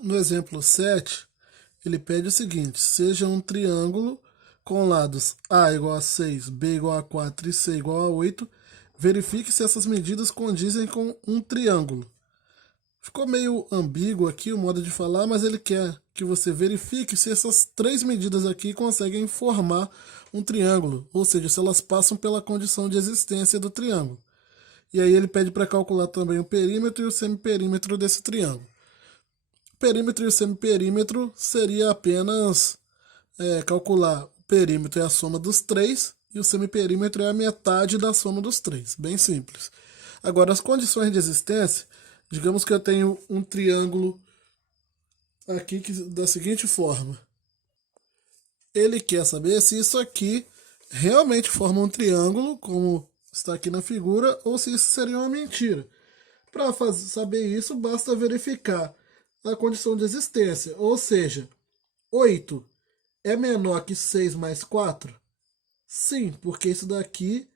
No exemplo 7, ele pede o seguinte: seja um triângulo com lados A igual a 6, B igual a 4 e C igual a 8. Verifique se essas medidas condizem com um triângulo. Ficou meio ambíguo aqui o modo de falar, mas ele quer que você verifique se essas três medidas aqui conseguem formar um triângulo, ou seja, se elas passam pela condição de existência do triângulo. E aí ele pede para calcular também o perímetro e o semiperímetro desse triângulo. O perímetro e o semiperímetro seria apenas calcular o perímetro é a soma dos três e o semiperímetro é a metade da soma dos três. Bem simples. Agora, as condições de existência, digamos que eu tenho um triângulo aqui da seguinte forma. Ele quer saber se isso aqui realmente forma um triângulo, como está aqui na figura, ou se isso seria uma mentira. Para saber isso, basta verificar a condição de existência, ou seja, 8 é menor que 6 mais 4? Sim, porque isso daqui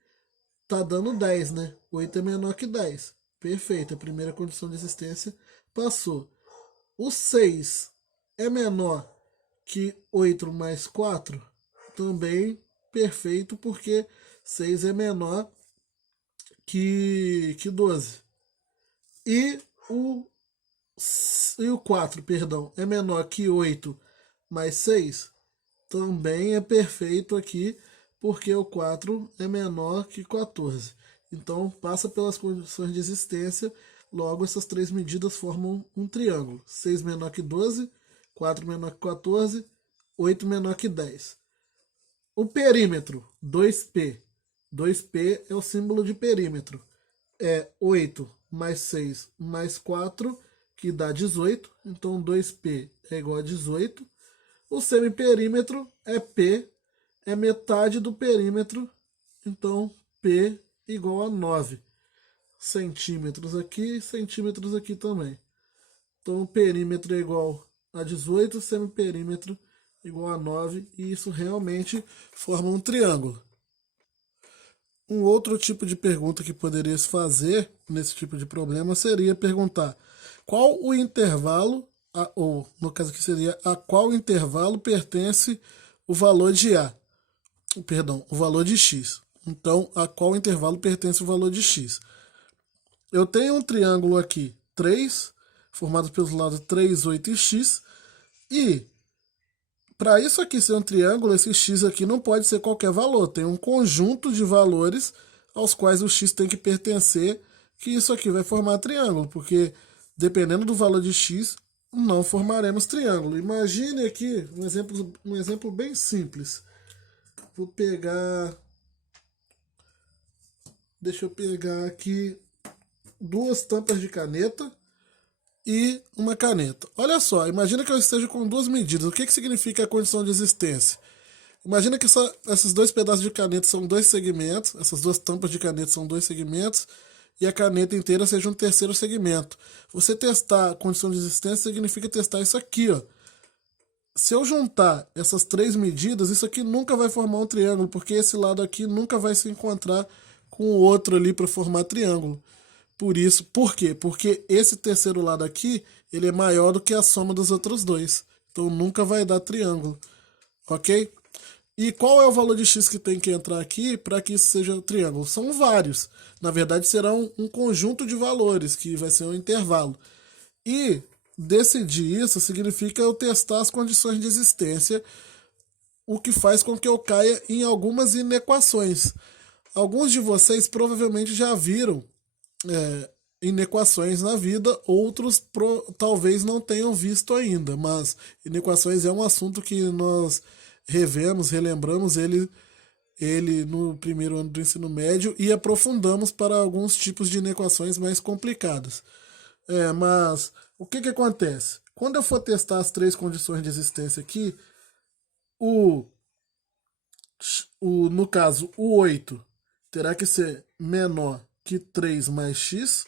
está dando 10, né? 8 é menor que 10. Perfeito, a primeira condição de existência passou. O 6 é menor que 8 mais 4? Também perfeito, porque 6 é menor que 12. E o 4, perdão, é menor que 8 mais 6? Também é perfeito aqui, porque o 4 é menor que 14. Então, passa pelas condições de existência, logo essas três medidas formam um triângulo. 6 menor que 12, 4 menor que 14, 8 menor que 10. O perímetro, 2P. 2P é o símbolo de perímetro. É 8 mais 6 mais 4, que dá 18. Então, 2P é igual a 18. O semiperímetro é P, é metade do perímetro, então P igual a 9 centímetros aqui também. Então o perímetro é igual a 18, o semiperímetro igual a 9, e isso realmente forma um triângulo. Um outro tipo de pergunta que poderia se fazer nesse tipo de problema seria perguntar qual o intervalo, ou no caso aqui seria a qual intervalo pertence o valor de A, perdão, o valor de X. Então, a qual intervalo pertence o valor de X? Eu tenho um triângulo aqui, 3, formado pelos lados 3, 8 e X, e para isso aqui ser um triângulo, esse x aqui não pode ser qualquer valor. Tem um conjunto de valores aos quais o x tem que pertencer, que isso aqui vai formar triângulo, porque dependendo do valor de x, não formaremos triângulo. Imagine aqui um exemplo bem simples. Vou pegar... Deixa eu pegar aqui duas tampas de caneta e uma caneta. Olha só, imagina que eu esteja com duas medidas. O que significa a condição de existência? Imagina que esses dois pedaços de caneta são dois segmentos, essas duas tampas de caneta são dois segmentos, e a caneta inteira seja um terceiro segmento. Você testar a condição de existência significa testar isso aqui, ó. Se eu juntar essas três medidas, isso aqui nunca vai formar um triângulo, porque esse lado aqui nunca vai se encontrar com o outro ali para formar triângulo. Por quê? Porque esse terceiro lado aqui, ele é maior do que a soma dos outros dois. Então nunca vai dar triângulo, ok? E qual é o valor de x que tem que entrar aqui para que isso seja um triângulo? São vários. Na verdade, será um conjunto de valores, que vai ser um intervalo. E decidir isso significa eu testar as condições de existência, o que faz com que eu caia em algumas inequações. Alguns de vocês provavelmente já viram inequações na vida, outros talvez não tenham visto ainda, mas inequações é um assunto que nós revemos, relembramos ele no primeiro ano do ensino médio e aprofundamos para alguns tipos de inequações mais complicadas. Mas o que acontece? Quando eu for testar as três condições de existência aqui, o, no caso, o 8 terá que ser menor que 3 mais x,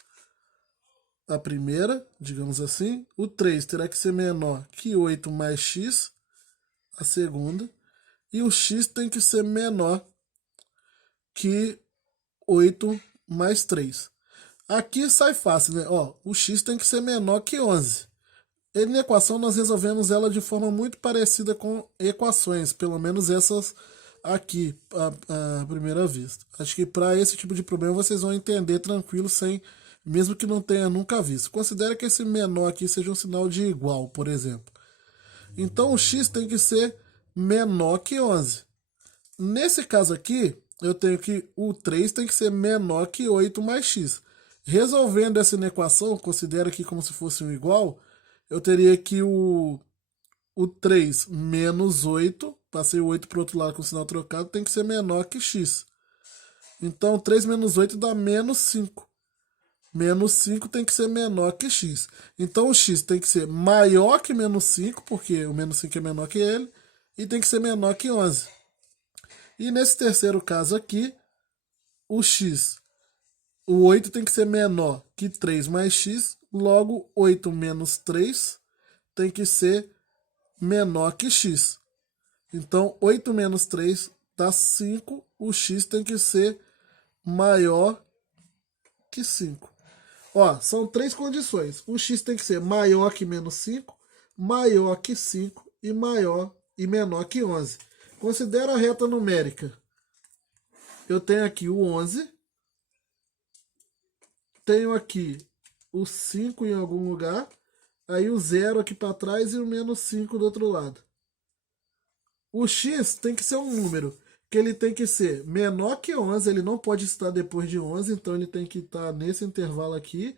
a primeira, digamos assim. O 3 terá que ser menor que 8 mais x, a segunda. E o x tem que ser menor que 8 mais 3. Aqui sai fácil, né? Ó, o x tem que ser menor que 11. Na equação nós resolvemos ela de forma muito parecida com equações, pelo menos essas aqui, à primeira vista. Acho que para esse tipo de problema vocês vão entender tranquilo, sem, mesmo que não tenha nunca visto. Considere que esse menor aqui seja um sinal de igual, por exemplo. Então o x tem que ser menor que 11. Nesse caso aqui, eu tenho que o 3 tem que ser menor que 8 mais x. Resolvendo essa equação, considera aqui como se fosse um igual, eu teria que o 3 menos 8, passei o 8 para o outro lado com o sinal trocado, tem que ser menor que x. Então 3 menos 8 dá menos 5. Menos 5 tem que ser menor que x. Então o x tem que ser maior que menos 5, porque o menos 5 é menor que ele, e tem que ser menor que 11. E nesse terceiro caso aqui, o 8 tem que ser menor que 3 mais x, logo 8 menos 3 tem que ser menor que x. Então 8 menos 3 dá 5, o x tem que ser maior que 5. Ó, são três condições. O x tem que ser maior que menos 5, maior que 5 e maior e menor que 11. Considera a reta numérica. Eu tenho aqui o 11, tenho aqui o 5 em algum lugar, aí o 0 aqui para trás e o menos 5 do outro lado. O x tem que ser um número que ele tem que ser menor que 11, ele não pode estar depois de 11, então ele tem que estar nesse intervalo aqui.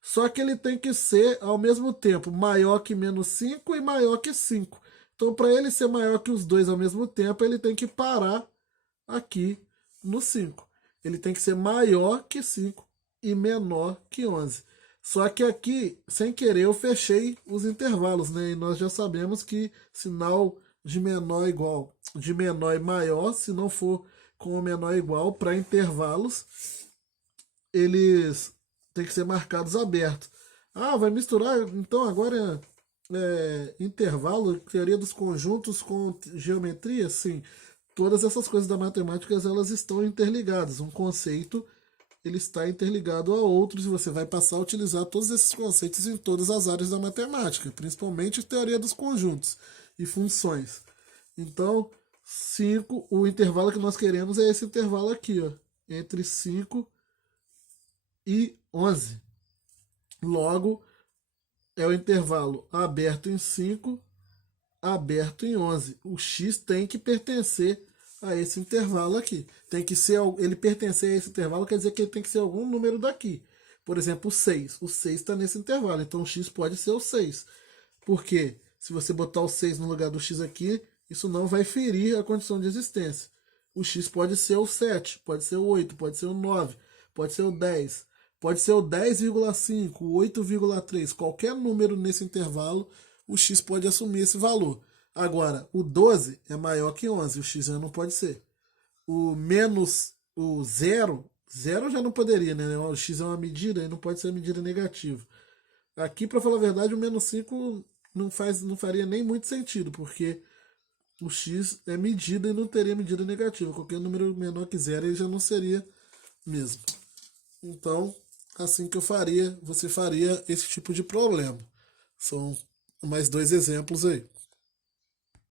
Só que ele tem que ser, ao mesmo tempo, maior que menos 5 e maior que 5. Então, para ele ser maior que os dois ao mesmo tempo, ele tem que parar aqui no 5. Ele tem que ser maior que 5 e menor que 11. Só que aqui, sem querer, eu fechei os intervalos, né? E nós já sabemos que sinal de menor igual, de menor e maior, se não for com o menor igual, para intervalos, eles têm que ser marcados abertos. Ah, vai misturar, então agora intervalo, teoria dos conjuntos com geometria? Sim. Todas essas coisas da matemática, elas estão interligadas. Um conceito, ele está interligado a outros e você vai passar a utilizar todos esses conceitos em todas as áreas da matemática, principalmente teoria dos conjuntos e funções. Então, 5, o intervalo que nós queremos é esse intervalo aqui, ó, entre 5 e 11. Logo, é o intervalo aberto em 5, aberto em 11. O x tem que pertencer a esse intervalo aqui. Tem que ser, ele pertencer a esse intervalo quer dizer que ele tem que ser algum número daqui. Por exemplo, o 6. O 6 está nesse intervalo, então o x pode ser o 6. Por quê? Se você botar o 6 no lugar do x aqui, isso não vai ferir a condição de existência. O x pode ser o 7, pode ser o 8, pode ser o 9, pode ser o 10, pode ser o 10,5, o 8,3. Qualquer número nesse intervalo, o x pode assumir esse valor. Agora, o 12 é maior que 11, o x já não pode ser. O 0 já não poderia, né? O x é uma medida e não pode ser medida negativa. Aqui, para falar a verdade, o menos 5 não faria nem muito sentido, porque o x é medida e não teria medida negativa. Qualquer número menor que 0 ele já não seria mesmo. Então, assim que eu faria, você faria esse tipo de problema. São mais dois exemplos aí.